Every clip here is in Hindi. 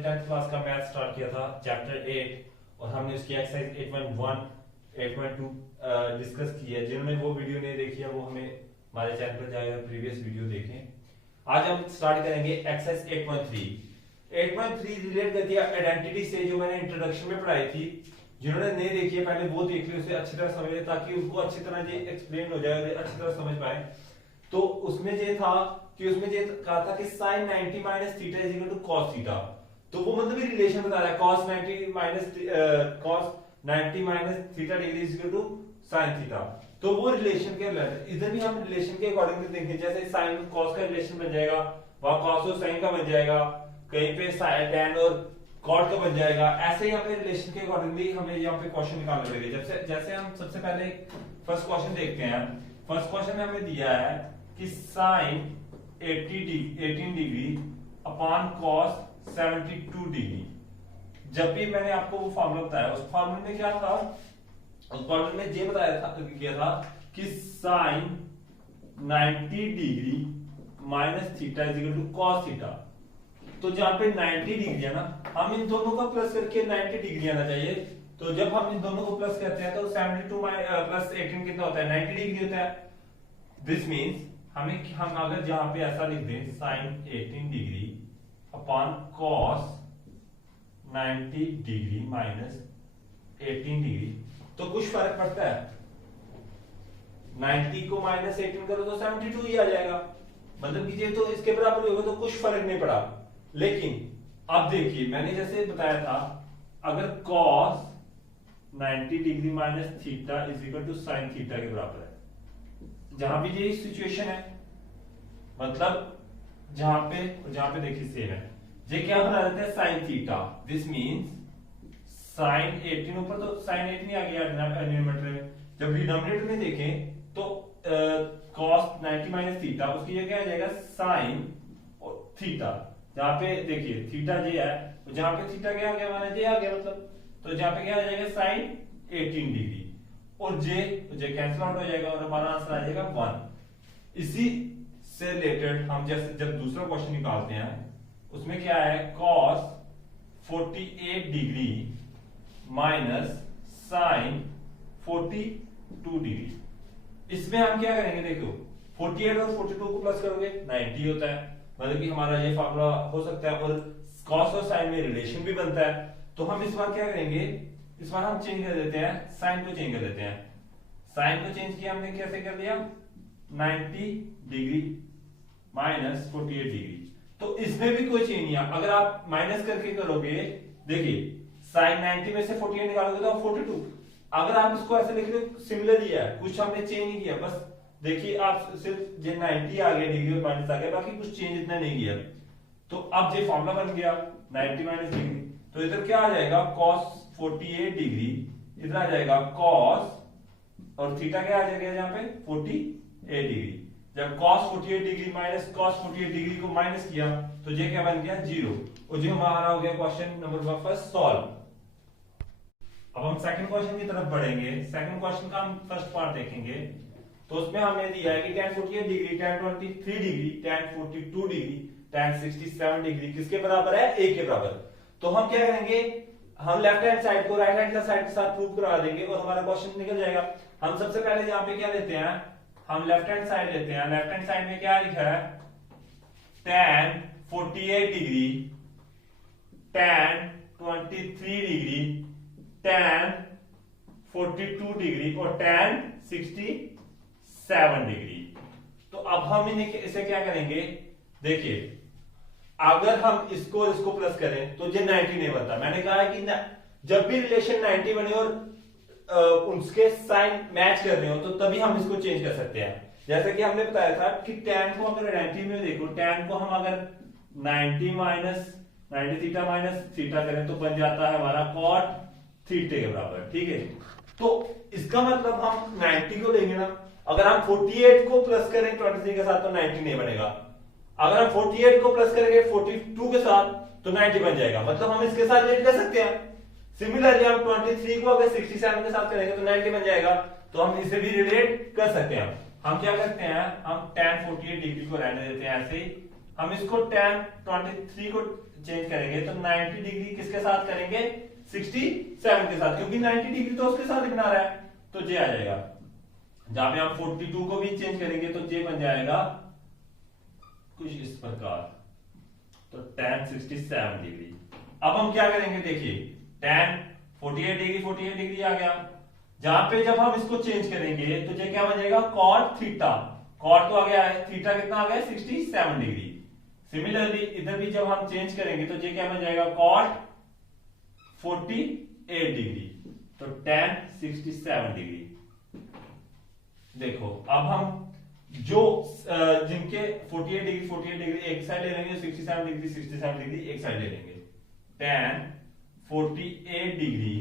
हमने 10th क्लास का मैथ स्टार्ट किया था चैप्टर 8 और हमने उसकी एक्सरसाइज 8.1 8.2 डिस्कस की है। जिन्होंने वो वीडियो नहीं देखी है वो हमें हमारे चैनल पर जाए और प्रीवियस वीडियो देखें। आज हम स्टार्ट करेंगे एक्सरसाइज 8.3। 8.3 रिलेट करती है आइडेंटिटी से, जो मैंने इंट्रोडक्शन में पढ़ाई थी। जिन्होंने नहीं देखी है पहले वो देख ले, उसे अच्छी तरह समझ ले ताकि उनको अच्छी तरह ये एक्सप्लेन हो जाए और अच्छी तरह समझ पाए। तो उसमें ये था कि उसमें ये कहा था कि sin 90 minus theta is equal to cos theta. तो वो मतलब ही रिलेशन बता रहा है cos 90 minus theta degree is equal to sin theta. तो वो रिलेशन के इधर भी हम रिलेशन के अकॉर्डिंगली देखेंगे। जैसे sin cos का रिलेशन बन जाएगा, वहां cos और sin का बन जाएगा, कहीं पे tan और cot का बन जाएगा। ऐसे ही हमें रिलेशन के अकॉर्डिंगली हमें यहाँ पे क्वेश्चन निकालने पड़ेंगे। जैसे हम सबसे पहले फर्स्ट क्वेश्चन देखते हैं। फर्स्ट क्वेश्चन में हमें दिया है कि sin 18 degree upon cos 72 degree. जब भी मैंने आपको वो फॉर्मूला बताया, उस फॉर्मूले में क्या था, उस फॉर्मूले में ये बताया था किया था कि sin 90 degree minus theta is equal to cos theta. तो जहां पे 90 डिग्री है ना, हम इन दोनों का प्लस करके 90 डिग्री आना चाहिए। तो जब हम इन दोनों को प्लस करते हैं तो 72 प्लस 18 कितना होता है, 90 डिग्री होता है। दिस मींस हम अगर जहां पे ऐसा लिख दें sin 18 degree upon cos 90 degree minus 18 degree, तो कुछ फर्क पड़ता है। 90 को माइनस 18 करो तो 72 ही आ जाएगा, मतलब कि ये तो इसके बराबर होगा, तो कुछ फर्क नहीं पड़ा। लेकिन अब देखिए, मैंने जैसे बताया था, अगर cos 90 degree minus theta is equal to sin theta के बराबर है, जहां भी यही सिचुएशन है, मतलब जहां पे देखिए सेम है, ये क्या बना देते हैं sin theta. This means sin 18 ऊपर तो sin 18 आ गया डिनोमिनेटर में। जब डिनोमिनेटर में देखें तो cos 90 माइनस थीटा, उसकी जगह क्या आ जाएगा sin और थीटा। जहां पे देखिए थीटा ये है, तो जहां पे थीटा क्या आ गया, माना ये आ गया, मतलब तो जहां पे क्या आ जाएगा sin 18 डिग्री और जे कैंसिल आउट हो जाएगा और हमारा आंसर आ जाएगा 1। इसी से रिलेटेड हम जैसे जब दूसरा क्वेश्चन निकालते हैं, उसमें क्या है, cos 48 degree minus sin 42 degree. इसमें हम क्या करेंगे, देखो 48 और 42 को प्लस करोगे 90 होता है, मतलब कि हमारा ये फार्मूला हो सकता है और cos और sin में रिलेशन भी बनता है। तो हम इस बार क्या करेंगे, इस बार हम चेंज कर देते हैं, sin को चेंज कर देते हैं। sin को चेंज किया हमने, कैसे कर दिया, 90 डिग्री माइनस 48 डिग्री। तो इसमें भी कोई चेंज नहीं है। अगर आप माइनस करके करोगे, देखिए sin 90 में से 48 निकालोगे तो 42। अगर आप इसको ऐसे लिख रहे हो, सिमिलर ही है, कुछ हमने चेंज नहीं किया, बस देखिए आप सिर्फ ये 90 आ गया डिग्री और माइनस आ गया, बाकी कुछ चेंज इतना नहीं किया। तो अब ये फॉर्मूला बन गया 90 माइनस डिग्री। तो इधर क्या आ जाएगा, cos 48 डिग्री, इधर आ जाएगा cos और थीटा क्या आ जाएगा यहाँ पे 48 डिग्री। जब cos 48 degree minus cos 48 degree को माइनस किया तो ये क्या बन गया 0, और जो हमारा हो गया क्वेश्चन नंबर फर्स्ट सॉल्व। अब हम सेकंड क्वेश्चन की तरफ बढ़ेंगे। सेकंड क्वेश्चन का हम फर्स्ट पार्ट देखेंगे। तो उसमें हमें दिया है कि tan 48 degree, tan 23 degree, tan 42 degree, tan 67 degree किसके बराबर है, a के बराबर। तो हम क्या करेंगे, हम लेफ्ट हैंड साइड को राइट हैंड साइड के साथ प्रूव करा देंगे और हमारा क्वेश्चन निकल जाएगा। हम सबसे पहले यहाँ पे क्या लेते हैं, हम लेफ्ट हैंड साइड लेते हैं। लेफ्ट हैंड साइड में क्या लिखा है, tan 48 degree, tan 23 degree, tan 42 degree और tan 67 डिग्री। तो अब हम इसे क्या करेंगे, देखिए अगर हम इसको प्लस करें तो ये 90 नहीं बनता। मैंने कहा है कि जब भी रिलेशन 90 बने और उसके साइन मैच कर रहे हो तो तभी हम इसको चेंज कर सकते हैं। जैसे कि हमने बताया था कि tan को अगर 90 में देखो, tan को हम अगर 90 थीटा माइनस थीटा करें तो बन जाता है हमारा cot थीटा के बराबर, ठीक है। तो इसका मतलब हम 90 को लेंगे ना, अगर हम 48 को प्लस करें 23 के साथ तो 90 नहीं बनेगा। अगर हम 48 को प्लस करेंगे 42 के साथ तो 90 बन जाएगा, मतलब हम इसके साथ रिलेट कर सकते हैं। सिमिलरली हम 23 को अगर 67 के साथ करेंगे तो 90 बन जाएगा, तो हम इसे भी रिलेट कर सकते हैं। हम क्या करते हैं, हम tan 48 डिग्री को रहने देते हैं ऐसे ही। हम इसको tan 23 को चेंज करेंगे तो 90 डिग्री किसके साथ करेंगे, 67 के साथ, क्योंकि 90 डिग्री तो उसके साथ बना रहा है, तो जे आ जाएगा। जहां पे हम 42 को भी चेंज करेंगे तो जे बन जाएगा कुछ इस प्रकार, तो tan 67 डिग्री। अब हम क्या करेंगे, देखिए tan 48 डिग्री आ गया। जहां पे जब हम इसको चेंज करेंगे तो ये क्या बन जाएगा, cot थीटा, cot तो आ गया है, थीटा कितना आ गया, 67 डिग्री। सिमिलरली इधर भी जब हम चेंज करेंगे तो ये क्या बन जाएगा, cot 48 डिग्री, तो tan 67 डिग्री। देखो अब हम जो जिनके 48 डिग्री एक साइड ले लेंगे, 67 डिग्री एक साइड ले लेंगे। tan 48 डिग्री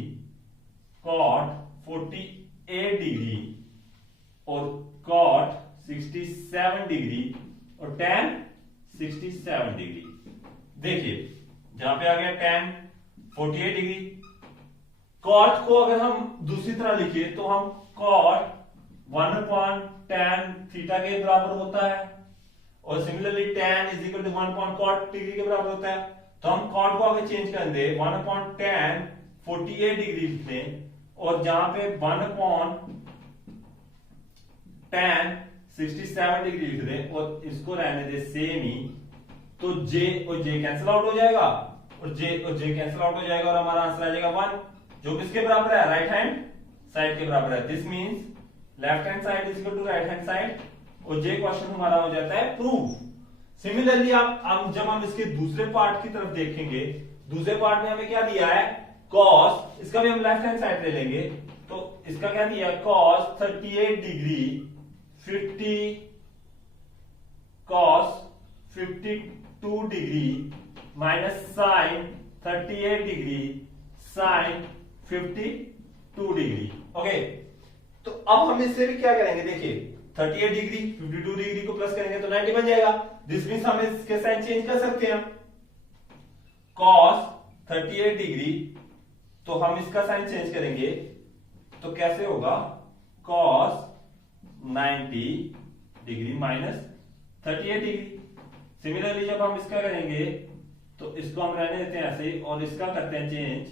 cot 48 डिग्री और cot 67 डिग्री और tan 67 डिग्री। देखिए जहां पे आ गया tan 48 डिग्री, cot को अगर हम दूसरी तरह लिखे तो हम cot 1/tan थीटा के बराबर होता है, और similarly tan is equal to 1/cot degree के बराबर होता है। तो हम cot को आगे चेंज कर दे 1/tan 48 डिग्री लिख दें, और जहां पे 1/tan 67 डिग्री लिख दें और इसको रहने दे सेम ही, तो j और j कैंसिल आउट हो जाएगा, और j कैंसिल आउट हो जाएगा, और हमारा आंसर आ जाएगा 1, जो किसके बराबर है, राइट हैंड साइड के बराबर है। This means left hand side is equal to right hand side, और जे क्वेश्चन हमारा हो जाता है प्रूव। सिमिलरली आप जब हम इसके दूसरे पार्ट की तरफ देखेंगे, दूसरे पार्ट में हमें क्या दिया है, cos, इसका भी हम लेफ्ट हैंड साइड ले लेंगे, तो इसका क्या दिया है, cos 38 degree 52 degree minus sine 38 degree sine 52 degree. Okay, तो अब हम इससे भी क्या करेंगे, देखिए 38 डिग्री 52 डिग्री को प्लस करेंगे तो 90 बन जाएगा। दिस मींस हम इसके साइन चेंज कर सकते हैं, cos 38 डिग्री, तो हम इसका साइन चेंज करेंगे तो कैसे होगा, cos 90 degree minus 38 degree. Similarly जब हम इसका करेंगे तो इसको हम रहने देते हैं ऐसे ही, और इसका करते हैं चेंज,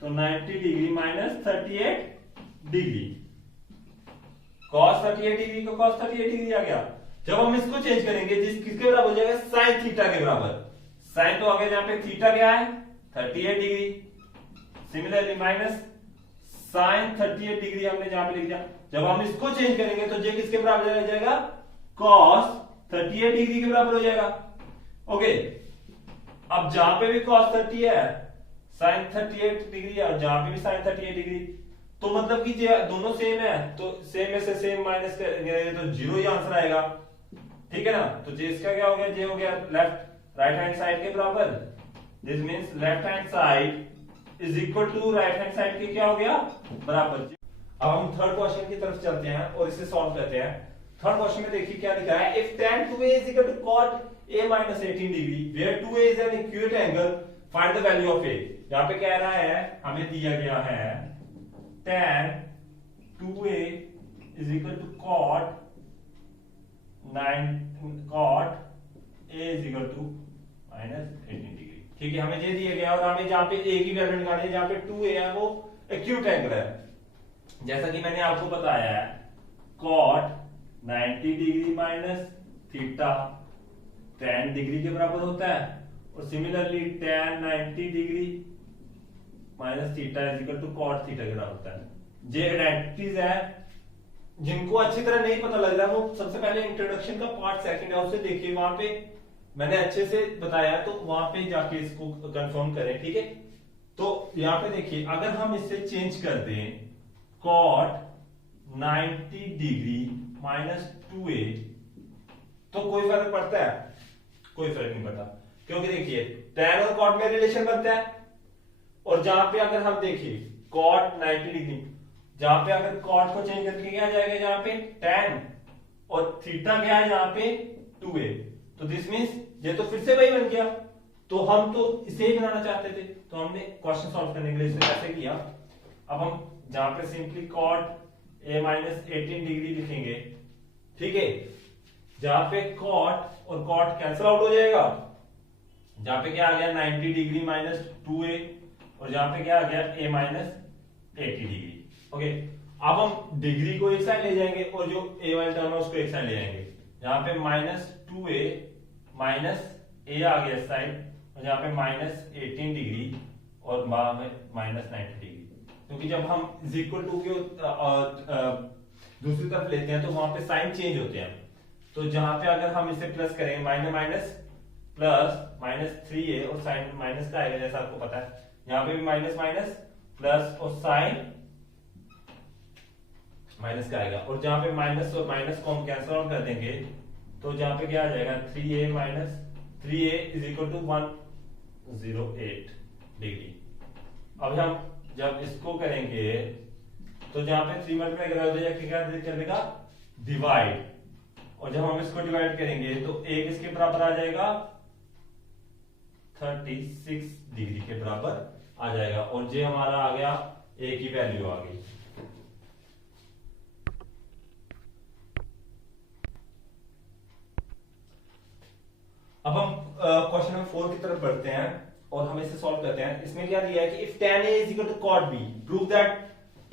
तो 90 degree minus 38 degree, cos 38 degree को cos 38 डिग्री आ गया। जब हम इसको चेंज करेंगे किसके बराबर हो जाएगा, sin थीटा के बराबर। sin तो आ गया, जहां पे थीटा क्या है 38 degree, similarly minus sin 38 degree हमने जहां पे लिख दिया। जब हम इसको चेंज करेंगे तो j किसके बराबर हो जाएगा, cos 38 डिग्री के बराबर हो जाएगा। ओके, अब जहां पे भी cos 30 है, sin 38 डिग्री है, और जहां पे भी sin 38 डिग्री, तो मतलब कि दोनों सेम है, तो सेम में से सेम माइनस करेंगे तो 0 ही आंसर आएगा, ठीक है ना। तो जे इसका क्या हो गया, जे हो गया लेफ्ट राइट हैंड साइड के बराबर। This means left hand side is equal to right hand side के क्या हो गया, बराबर। अब हम थर्ड क्वेश्चन की तरफ चलते हैं और इसे सॉल्व करते हैं। थर्ड क्वेश्चन में देखिए क्या लिखा है, if tan 2a is equal to cot a minus 18 degree where 2a is an acute angle find the value of a। यहां पे कह रहा है, हमें दिया गया है tan 2a is equal to cot a is equal to minus 18 degree, ठीक है, हमें ये दिया गया, और हमें जहां पे a की वैल्यू निकालनी है, जहां पे 2a है वो एक्यूट एंगल है। जैसा कि मैंने आपको बताया है, cot 90 degree minus theta tan degree के बराबर होता है, और similarly tan 90 degree minus theta is equal to cot theta के बराबर होता है। जे आइडेंटिटीज है, जिनको अच्छी तरह नहीं पता लग रहा वो सबसे पहले इंट्रोडक्शन का पार्ट सेकंड है, उसे देखिए, वहां पे मैंने अच्छे से बताया, तो वहां पे जाके इसको कंफर्म करें, ठीक है। तो यहाँ पे देखिए, अगर हम इसे चेंज कर दें cot 90 डिग्री माइनस 2a, तो कोई फर्क पड़ता है, कोई फर्क नहीं पड़ता, क्योंकि देखिए tan और cot में रिलेशन बनता है, और जहां पे अगर हम देखिए cot 90 डिग्री, जहां पे अगर cot को चेंज करके क्या आ जाएगा, जहां पे tan, और थीटा क्या है जहां पे 2a, तो दिस मींस ये तो फिर से वही बन गया। तो हम तो इसे ही बनाना चाहते थे, तो हमने क्वेश्चन सॉल्व करने के लिए इसे कैसे किया, अब हम जहां पे simply cot a minus 18 degree लिखेंगे, ठीक है, जहां पे cot और cot कैंसिल आउट हो जाएगा, जहां पे क्या आ गया 90 डिग्री माइनस 2a, और जहां पे क्या आ गया a माइनस 80 डिग्री। ओके, अब हम डिग्री को एक साइड ले जाएंगे और जो a वाली टर्म है उसको एक साइड ले जाएंगे। यहाँ पे माइनस 2a माइनस a आ गया इस साइड, और यहाँ पे माइनस 18 डिग्री और माइनस 90 डिग्री, क्योंकि जब हम इज इक्वल टू के दूसरी तरफ लेते हैं तो वहां पे साइन चेंज होते हैं। तो जहां पे अगर हम इसे प्लस करेंगे minus minus plus minus 3a, और साइन माइनस का आएगा जैसा आपको पता है, यहाँ पे भी माइनस माइनस प्लस और साइन माइनस का आएगा, और जहां पे माइनस और माइनस को हम कैंसिल आउट कर देंगे तो जहां पे क्या आ जाएगा 3a minus 3a is equal to 108 degree. अब हम जब इसको करेंगे तो जहां पे 3 मल्टीप्लाई करा क्या कर देगा डिवाइड, और जब हम इसको डिवाइड करेंगे तो 1 इसके बराबर आ जाएगा 36 डिग्री के बराबर आ जाएगा, और जे हमारा आ गया a की वैल्यू आ गई। अब हम क्वेश्चन नंबर 4 की तरफ बढ़ते हैं और हम इसे सॉल्व करते हैं। इसमें क्या दिया है कि if tan a is equal to cot b, prove that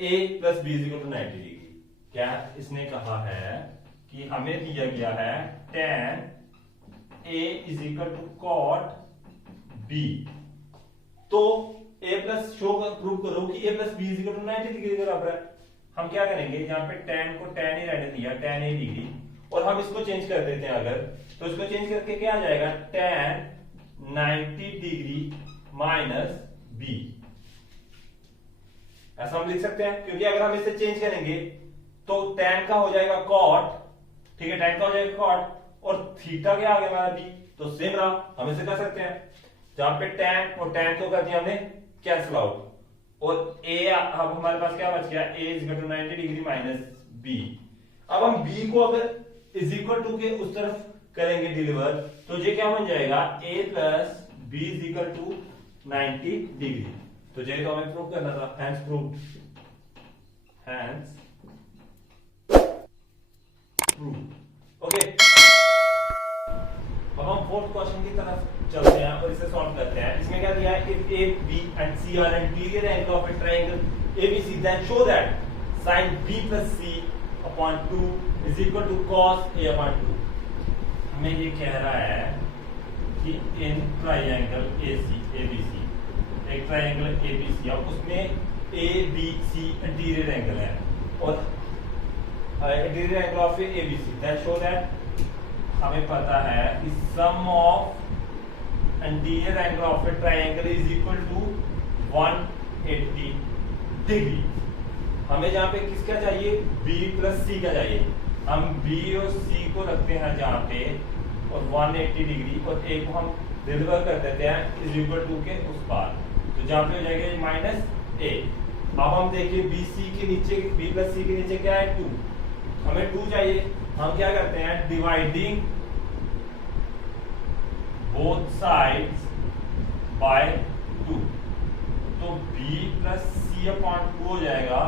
a plus b is equal to 90 degree. क्या इसने कहा है कि हमें दिया गया है tan a is equal to cot b, तो a plus शो प्रूव करो कि a plus b is equal to 90 degree के बराबर है। हम क्या करेंगे, यहाँ पे tan को tan ही रहने दिया, tan a डिग्री, और हम इसको चेंज कर देते हैं अगर, तो इसको चेंज करके क्या आ जाएगा tan 90 डिग्री माइनस b, ऐसा हम लिख सकते हैं, क्योंकि अगर हम इसे चेंज करेंगे तो tan का हो जाएगा cot, ठीक है, tan का हो जाएगा cot, और थीटा क्या आ गया हमारा b, तो सेम रहा, हम इसे कर सकते हैं। जहां पे tan और tan को कर दिया हमने कैंसिल आउट, और a अब हमारे पास क्या बच गया a is equal to 90 degree minus b। अब हम b को अगर इज इक्वल टू के उस तरफ करेंगे डिलीवर, तो ये क्या बन जाएगा a plus b is equal to 90 degree. तो ये तो हमें प्रूव करना था, hence prove, hence prove. Okay, अब हम फोर्थ क्वेश्चन की तरफ चलते हैं और इसे सॉल्व करते हैं। इसमें क्या दिया है, if a b and c are anterior angle of a triangle abc, then show that sin b plus c upon 2 is equal to cos a upon 2। हमें ये कह रहा है कि इन ट्राइंगल ABC, एक ट्राइंगल ABC, अब उसमें ABC इंटीरियर एंगल है, और interior angle of ABC, that show that हमें पता है कि sum of interior angle of a triangle is equal to 180 degree. हमें जहां पे किसका चाहिए, B प्लस C का चाहिए, हम B और C को रखते हैं जहां पे, और 180 डिग्री, और A को हम डिलीवर कर देते हैं इज इक्वल टू के उस पार, तो जहां पे हो जाएगा माइनस a। अब हम देखिए BC के नीचे, B प्लस C के नीचे क्या है 2, हमें 2 चाहिए, हम क्या करते हैं डिवाइडिंग बोथ साइड्स बाय 2, तो B प्लस C अपॉन 2 हो जाएगा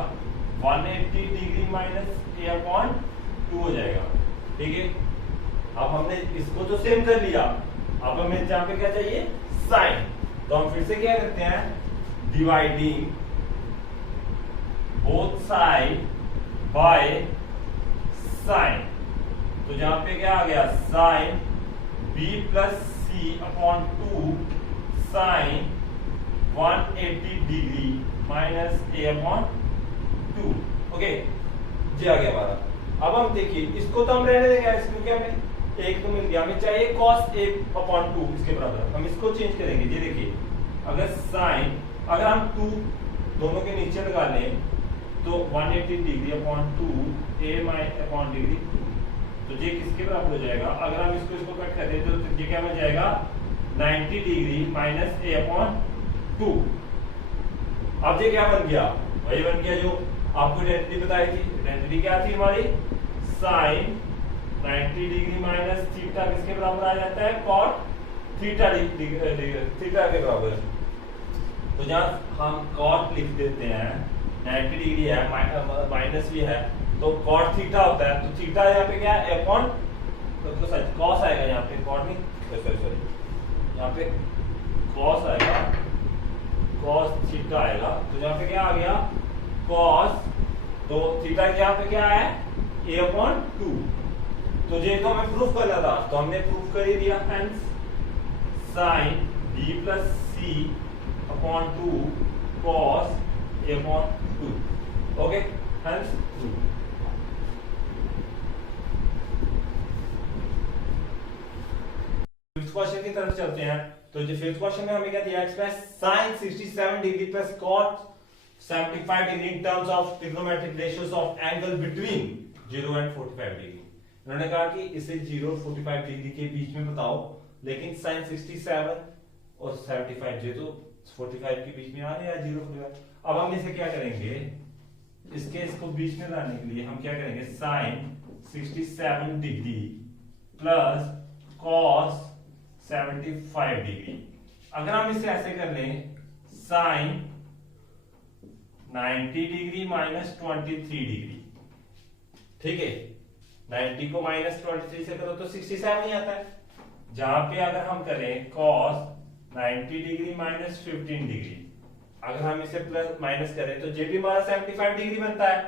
180 डिग्री माइनस a अपॉन 2 हो जाएगा, ठीक है। अब हमने इसको तो सेम कर लिया, अब हमें जहां पे क्या चाहिए साइन, तो हम फिर से क्या करते हैं dividing both side by sine, तो जहां पे क्या आ गया sine b plus c upon 2 sine 180 degree minus a upon 2। Okay, ये आ गया हमारा। अब हम देखिए इसको तो हम रहने देंगे क्योंकि हमें एक तो मिल गया, हमें चाहिए cos a अपॉन 2 इसके बराबर, हम इसको चेंज करेंगे। ये देखिए अगर साइन, अगर हम 2 दोनों के नीचे लगा लें तो 180 degree upon 2 a minus upon degree, तो ये किसके बराबर हो जाएगा, अगर हम इसको कट कर दें तो ये क्या बन जाएगा 90 डिग्री माइनस a अपॉन 2। अब ये क्या बन गया, वही बन गया जो आपको आइडेंटिटी बताई थी। आइडेंटिटी क्या थी हमारी, साइन 90 डिग्री माइनस थीटा किसके बराबर आ जाता है cot थीटा थीटा के बराबर। तो जहां हम cot लिख देते हैं 90 डिग्री है, माइनस भी है, तो cot थीटा होता है, तो थीटा यहाँ पे क्या है अपॉन, तो सच cos आएगा यहाँ पे, cot नहीं, सॉरी यहाँ पे cos आएगा, cos थीटा आएगा, तो यहाँ पे क्या आ गया cos, तो थीटा यहाँ पे क्या है a/2। तो ये तो हमें प्रूफ करना था, तो हमने प्रूफ कर ही दिया। Hence sin b plus c upon 2 cos a/2। Okay, hence fifth question की तरफ चलते हैं। तो जो फिफ्थ क्वेश्चन में हमें क्या दिया, express sin 67 degree plus cot 75 degree in terms of trigonometric ratios of angle between 0 and 45 degree. उन्होंने कहा कि इसे 0 और 45 डिग्री के बीच में बताओ, लेकिन sin 67 और 75 ये तो 45 के बीच में आ रहे हैं, 0 45। अब हम इसे क्या करेंगे, इसको बीच में लाने के लिए हम क्या करेंगे, sin 67 degree plus cos 75 degree. अगर हम इसे ऐसे कर लें, sin 90 डिग्री माइनस 23 डिग्री, ठीक है, 90 को माइनस 23 से करो तो 67 ही आता है। जहां पे अगर हम करें cos 90 डिग्री माइनस 15 डिग्री, अगर हम इसे प्लस माइनस करें तो ये भी हमारा 75 डिग्री बनता है।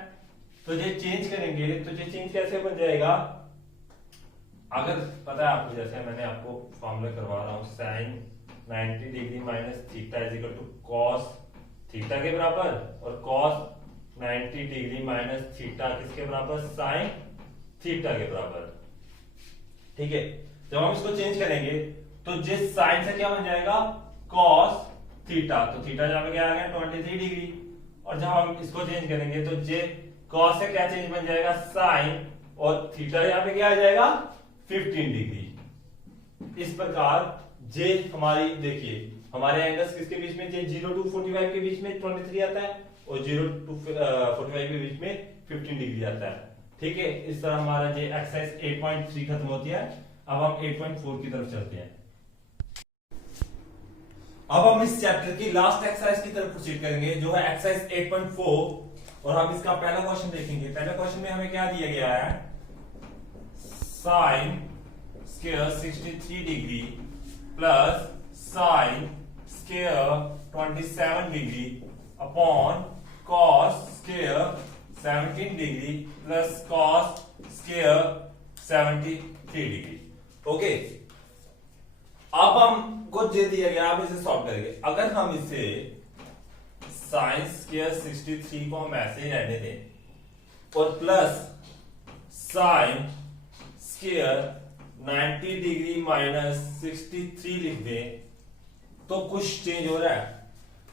तो ये चेंज करेंगे, तो ये चेंज कैसे बन जाएगा, अगर पता है आपको, जैसे मैंने आपको फॉर्मूला करवा रहा हूं, sin 90 degree minus theta is equal to cos theta के बराबर, और cos 90 डिग्री माइनस थीटा किसके बराबर, sin थीटा के बराबर। ठीक है, जब हम इसको चेंज करेंगे तो जिस sin से क्या बन जाएगा, cos थीटा, तो थीटा जहां पे क्या आ गया 23 डिग्री, और जब हम इसको चेंज करेंगे तो जे cos से क्या चेंज बन जाएगा, sin, और थीटा यहाँ पे क्या आ जाएगा 15 डिग्री। इस प्रकार जे हमारी, देखिए हमारे एंगल्स किसके बीच में, जे 0 टू 45 के बीच में 23 आता है, और 0 टू 45 के बीच में 15 डिग्री आता है। ठीक है, इस तरह हमारा जे एक्सरसाइज 8.3 खत्म होती है। अब हम 8.4 की तरफ चलते हैं। अब हम इस चैप्टर की लास्ट एक्सरसाइज की तरफ प्रोसीड करेंगे, जो है एक्सरसाइज 8.4, और हम इसका पहला क्वेश्चन देखेंगे। पहले क्वेश्चन में हमें क्या दिया गया है, sin square 63 degree plus sin square 27 degree upon cos square 17 degree plus cos square 73 degree. Okay, अब हमको जे दिया गया, अब इसे सॉल्व करेंगे। अगर हम इसे sin स्क्वायर 63 को हम ऐसे ही रहने दें और plus sin square 90 degree minus 63 लिख दें, तो कुछ चेंज हो रहा है।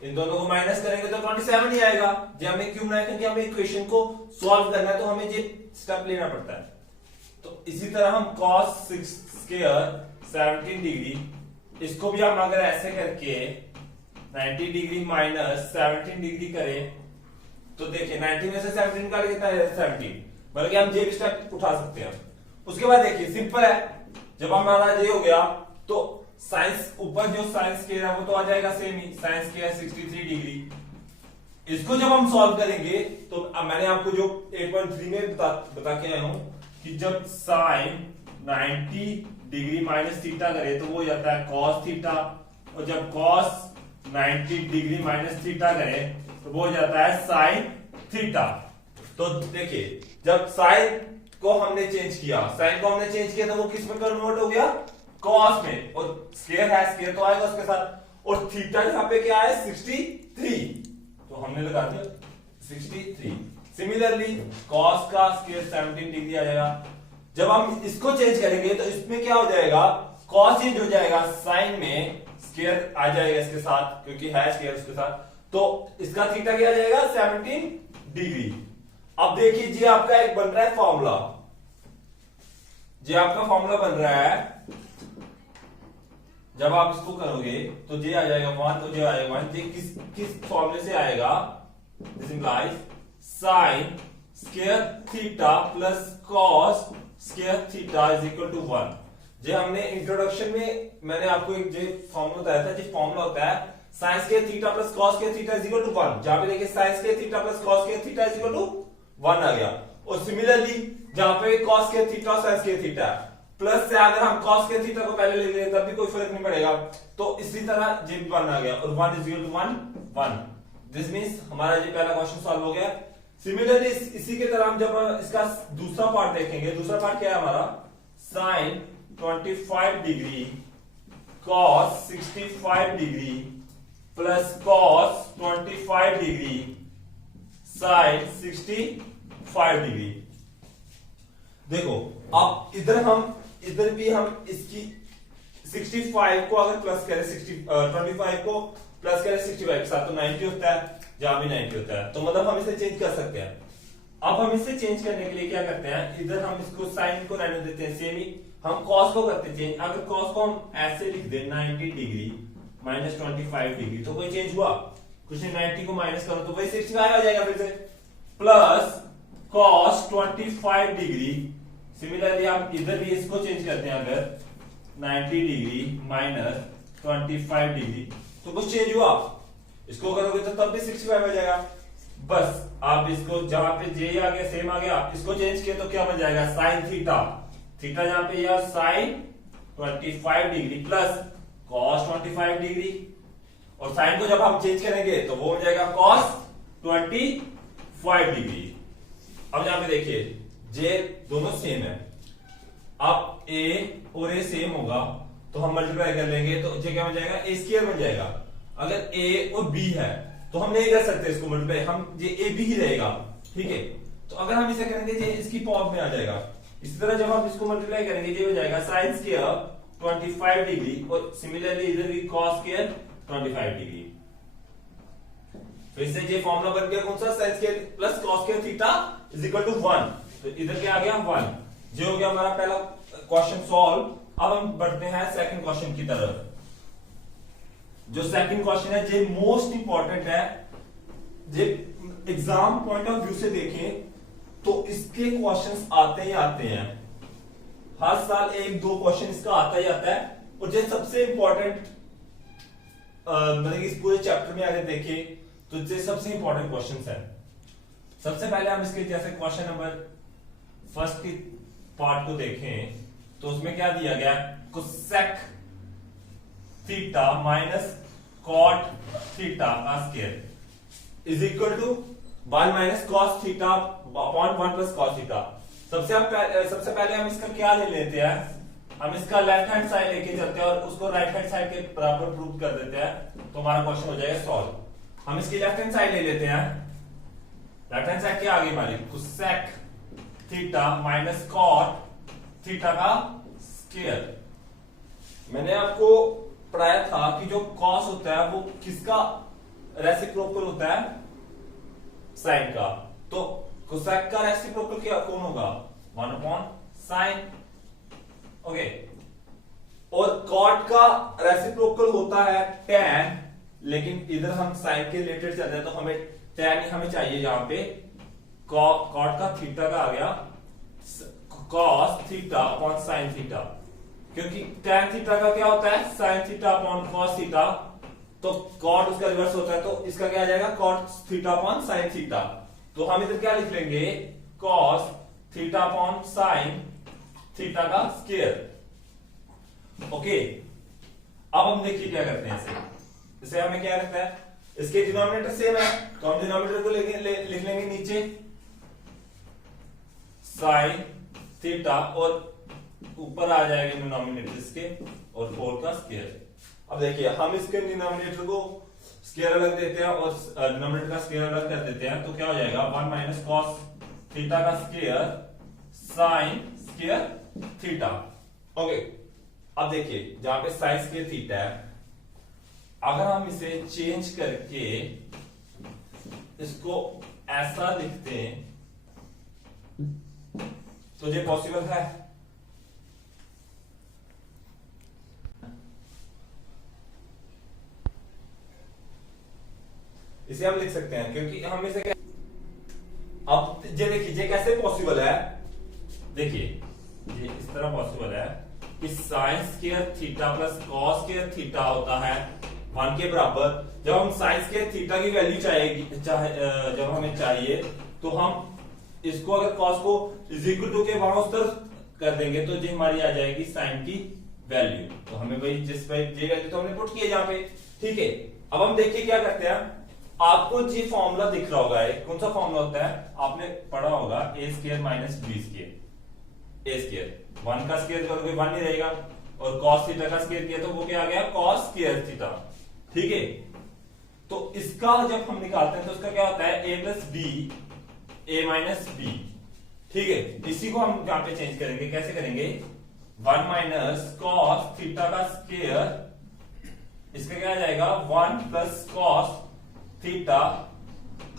इन दोनों को माइनस करेंगे तो 27 ही आएगा। जो हमें क्यों बनाया, क्योंकि हमें इक्वेशन को सॉल्व करना है, तो हमें ये स्टेप लेना पड़ता है। तो इसी तरह हम cos स्क्वायर 17 डिग्री, इसको भी हम अगर ऐसे करके 90 डिग्री माइनस 17 डिग्री करें, तो देखिए 90 में से 17 निकाल कितना है 17, मतलब कि हम ये भी स्टेप उठा सकते हैं। उसके बाद देखिए सिंपल है, जब हमारा ये हो गया तो साइंस ऊपर जो साइंस स्क्वायर है वो तो आ जाएगा सेम ही, साइंस स्क्वायर 63 डिग्री। इसको जब हम सॉल्व करेंगे तो अब मैंने आपको जो 8.3 में बता के आया हूं कि जब साइन 90 डिग्री माइनस थीटा करे तो वो हो जाता है cos थीटा, और जब cos 90 डिग्री माइनस थीटा करे तो वो हो जाता है sin थीटा। तो देखिए जब साइन को हमने चेंज किया, साइन को हमने चेंज किया तो वो किस में कन्वर्ट हो गया, cos में, और स्क्वायर है, स्क्वायर तो आएगा उसके साथ, और थीटा यहाँ पे क्या है 63, तो हमने लगा दिया 63। सिमिलरली cos का स्क्वायर 17 डिग्री आ जाएगा। जब हम इसको चेंज करेंगे तो इसमें क्या हो जाएगा, cos चेंज हो जाएगा, साइन में स्क्वायर आ जाएगा इसके साथ, क्योंकि है स्क्वायर उसके साथ, तो इसका थीटा क्या आ जाएगा 17 डिग्री। अब देखिए जी आपका एक बन रहा है फॉर्मूला, जी आपका फॉर्मूला बन रहा है, जब आप इसको करोगे तो जे आ जाएगा 1, तो जे आएगा 1, किस फॉर्मूले से आएगा, this implies sine square theta plus cos square theta is equal to 1। जे हमने इंट्रोडक्शन में मैंने आपको एक जो फॉर्मूला बताया था, जो फॉर्मूला होता है sine square theta plus cos square theta is equal to 1, जहां पे देखिए sine square theta plus cos square theta is equal to 1 आ गया। और सिमिलरली जहां पे cos स्क्वायर थीटा और sin स्क्वायर थीटा प्लस से अगर हम cos के थीटा को पहले ले लें तब भी कोई फर्क नहीं पड़ेगा। तो इसी तरह ये भी 1 आ गया और 1 = 1 1। दिस मींस हमारा ये पहला क्वेश्चन सॉल्व हो गया। सिमिलरली इसी के तरह हम जब इसका दूसरा पार्ट देखेंगे, दूसरा पार्ट क्या है हमारा, sin 25 degree cos 65 degree plus cos 25 degree sin 65 degree. देखो अब इधर भी हम इसकी 65 को अगर प्लस करें 25 को प्लस करें 65 के साथ तो 90 होता है, जहां भी 90 होता है, तो मतलब हम इसे चेंज कर सकते हैं। अब हम इसे चेंज करने के लिए क्या करते हैं, इधर हम इसको साइन को रहने देते हैं सेम ही, हम कॉस को करते हैं चेंज। अगर कॉस को हम ऐसे लिख दें 90 डिग्री माइनस 25 डिग्री तो कोई चेंज हुआ कुछ नहीं, 90 को माइनस करो तो वही 65 आ जाएगा फिर से, प्लस cos 25 डिग्री। सिमिलरली आप इधर भी इसको चेंज करते हैं, अगर 90 डिग्री माइनस 25 डिग्री तो कुछ चेंज हुआ, इसको करोगे तो तब भी 65 आ जाएगा। बस आप इसको जहां पे जे आ गया सेम आ गया, इसको चेंज किया तो क्या बन जाएगा, साइन थीटा, थीटा जहां पे यह sine 25 degree plus cos 25 degree, और साइन को जब हम चेंज करेंगे तो वो हो जाएगा cos 25 डिग्री। अब यहां पे देखिए जे दोनों सेम है, अब a और a सेम होगा तो हम मल्टीप्लाई कर लेंगे तो जे क्या बन जाएगा, a स्क्वायर बन जाएगा। अगर a और b है तो हम नहीं कर सकते इसको मल्टीप्लाई, हम ये a b ही रहेगा, ठीक है। तो अगर हम इसे करेंगे ये इसकी पावर में आ जाएगा। इसी तरह जब हम इसको मल्टीप्लाई करेंगे ये हो जाएगा साइन स्क्वायर 25 डिग्री और सिमिलरली इधर भी cos स्क्वायर 25 डिग्री। फिर से ये फॉर्मूला बन गया कौन सा, sine square plus cos square theta is equal to 1। तो इधर क्या आ गया 1। जो हो गया हमारा पहला क्वेश्चन सॉल्व। अब हम बढ़ते हैं सेकंड क्वेश्चन की तरफ। जो सेकंड क्वेश्चन है ये मोस्ट इंपॉर्टेंट है, ये एग्जाम पॉइंट ऑफ व्यू से देखें तो इसके क्वेश्चंस आते ही आते हैं, हर साल 1-2 क्वेश्चन इसका आता ही आता है। और ये सबसे इंपॉर्टेंट मतलब इस पूरे चैप्टर में अगर देखें तो ये सबसे इंपॉर्टेंट क्वेश्चंस है। सबसे पहले हम इसके जैसे क्वेश्चन नंबर फर्स्ट की पार्ट को देखें तो उसमें क्या दिया गया, cosec theta minus cot theta का square is equal to 1 minus cos theta upon 1 plus cos theta. सबसे पहले हम इसका क्या ले लेते हैं, हम इसका लेफ्ट हैंड साइड लेके चलते हैं और उसको राइट हैंड साइड के बराबर प्रूव कर देते हैं तो हमारा क्वेश्चन हो जाएगा सॉल्व। हम इसकी लेफ्ट हैंड साइड ले लेते हैं, लेफ्ट हैंड साइड क्या आ गई हमारी, cosec theta minus cot theta का स्क्वायर। मैंने आपको पढ़ाया था कि जो कॉस होता है वो किसका रेसिप्रोकल होता है, साइन का। तो कोसेक का रेसिप्रोकल क्या कौन होगा, 1 अपॉन साइन, ओके। और कॉट का रेसिप्रोकल होता है tan, लेकिन इधर हम साइन के रिलेटेड चल रहे हैं तो हमें tan ही हमें चाहिए, जहां पे कॉट का थीटा का आ गया cos theta upon sine theta, क्योंकि tan थीटा का क्या होता है, sine theta upon cos theta, तो cot उसका रिवर्स होता है तो इसका क्या आ जाएगा, cos theta upon sine theta. तो हम इधर क्या लिख लेंगे, cos theta upon sine theta का स्क्वायर, ओके। अब हम देखिए क्या करते हैं, इसे हमें क्या रखना है, इसके डिनोमिनेटर सेम है तो हम डिनोमिनेटर को लिख लेंगे नीचे साइन थीटा और ऊपर आ जाएगा डिनोमिनेटर इसके और 4 का स्क्वायर। अब देखिए हम इसके डिनोमिनेटर को स्क्वायर अलग देते हैं और डिनोमिनेटर का स्क्वायर अलग कर देते हैं तो क्या हो जाएगा, 1 माइनस कॉस थीटा का square sine square theta, okay. अब देखिए जहां पे साइन स्क्वायर थीटा है, अगर हम इसे चेंज करके इसको ऐसा लिखते हैं तो ये पॉसिबल है, इसे हम लिख सकते हैं क्योंकि हम इसे अब ये देखिए ये कैसे पॉसिबल है, देखिए ये इस तरह पॉसिबल है कि sign square theta plus cos square theta होता है 1 के बराबर। जब हम साइन स्क्वायर थीटा की वैल्यू जब हमें चाहिए तो हम इसको अगर कॉस को इज इक्वल टू के वहां उस तरफ कर देंगे तो जी हमारी आ जाएगी साइन की वैल्यू। तो हमें भाई जिस भाई जे वैल्यू तो हमने पुट किया यहाँ पे, ठीक है। अब हम देखिए क्या करते हैं, आपको जी फॉर्मूला दिख रहा होगा, कौन सा फॉर्मूला होता है, आपने पढ़ा होगा ए स्क्वायर माइनस बी स्क्वायर। ए स्क्वायर 1 का स्क्वायर करोगे 1 नहीं रहेगा, और cos थीटा का स्क्वायर किया तो वो क्या आ गया cos स्क्वायर थीटा, ठीक है। तो इसका जब हम निकालते हैं तो उसका क्या होता है a plus b a minus b, ठीक है। इसी को हम यहां पे चेंज करेंगे, कैसे करेंगे, 1 माइनस cos थीटा का स्क्वायर, इसका क्या आ जाएगा 1 plus cos theta,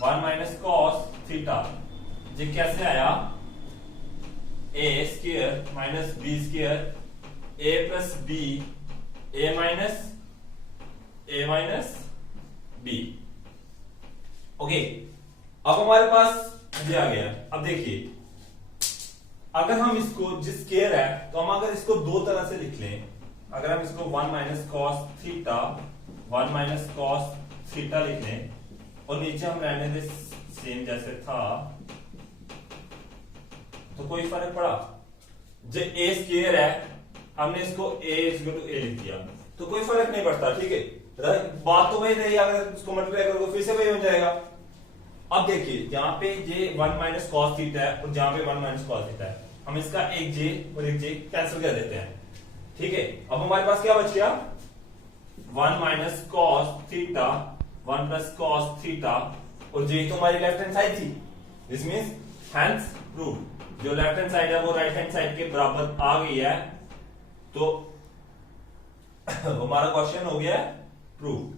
1 minus cos theta, ये कैसे आया a square minus b square a plus b a minus b, okay. अब हमारे पास ये आ गया। अब देखिए अगर हम इसको जिस स्क्वायर है तो हम अगर इसको दो तरह से लिख लें, अगर हम इसको 1 minus cos theta 1 minus cos theta लिख लें और नीचे हम रहने दे सेम जैसे था, तो कोई फर्क पड़ा, जो ए स्क्वायर है हमने इसको a लिख दिया तो कोई फर्क नहीं पड़ता, ठीक है। बात तो वही रही, अगर इसको मल्टीप्लाई करोगे फिर से वही हो जाएगा। अब देखिए जहां पे ये 1 माइनस कॉस थीटा है और जहां पे 1 माइनस कॉस थीटा है, हम इसका एक जे और एक जे कैंसिल कर देते हैं, ठीक है। अब हमारे पास क्या बच गया 1 minus cos theta 1 plus cos theta, और जे तो हमारी लेफ्ट हैंड साइड थी, दिस मींस हैंस प्रूव, जो लेफ्ट हैंड साइड है वो राइट हैंड साइड के बराबर आ गई है, तो हमारा क्वेश्चन हो गया प्रूव।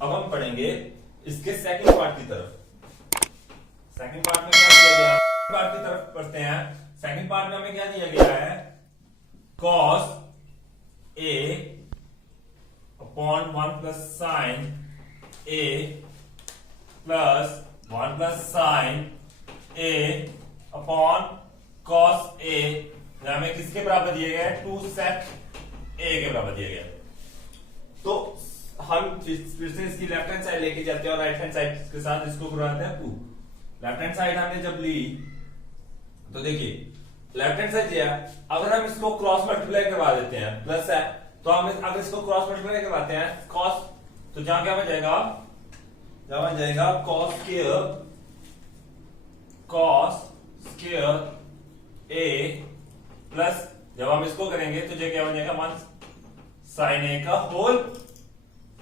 अब हम पढ़ेंगे इसके सेकंड पार्ट की तरफ। सेकंड पार्ट में क्या दिया गया, पार्ट की तरफ पढ़ते हैं। सेकंड पार्ट में हमें क्या दिया गया है, cos a upon 1 plus sine a plus 1 plus sine a upon cos a, हमें किसके बराबर दिए गए 2 sec a के बराबर दिए गए। तो हम फिर से इसकी लेफ्ट हैंड साइड लेके जाते हैं और राइट हैंड साइड के साथ इसको करवाते हैं प्रूव। लेफ्ट हैंड साइड हमने जब ली तो देखिए लेफ्ट हैंड साइड दिया, अगर हम इसको क्रॉस मल्टीप्लाई करवा देते हैं, प्लस है तो हम अगर इसको क्रॉस मल्टीप्लाई करवाते हैं cos, तो जहां क्या बन जाएगा, जहां बन जाएगा cos स्क्वायर a प्लस, जब हम इसको करेंगे तो ये क्या बन जाएगा 1 sin a का होल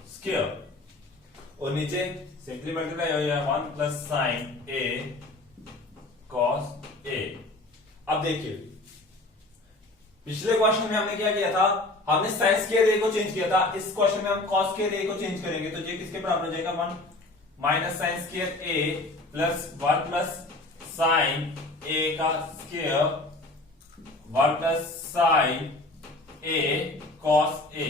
स्क्वायर, और नीचे सिंपली मल्टीप्लाई हो जाएगा 1 plus sine a cos a। अब देखिए पिछले क्वेश्चन में हमने क्या किया था, हमने साइन स्क्वायर a को चेंज किया था, इस क्वेश्चन में हम cos स्क्वायर a को चेंज करेंगे तो ये किसके बराबर हो जाएगा 1 minus sine square a plus 1 plus sine a का square 1 plus sine a cos a।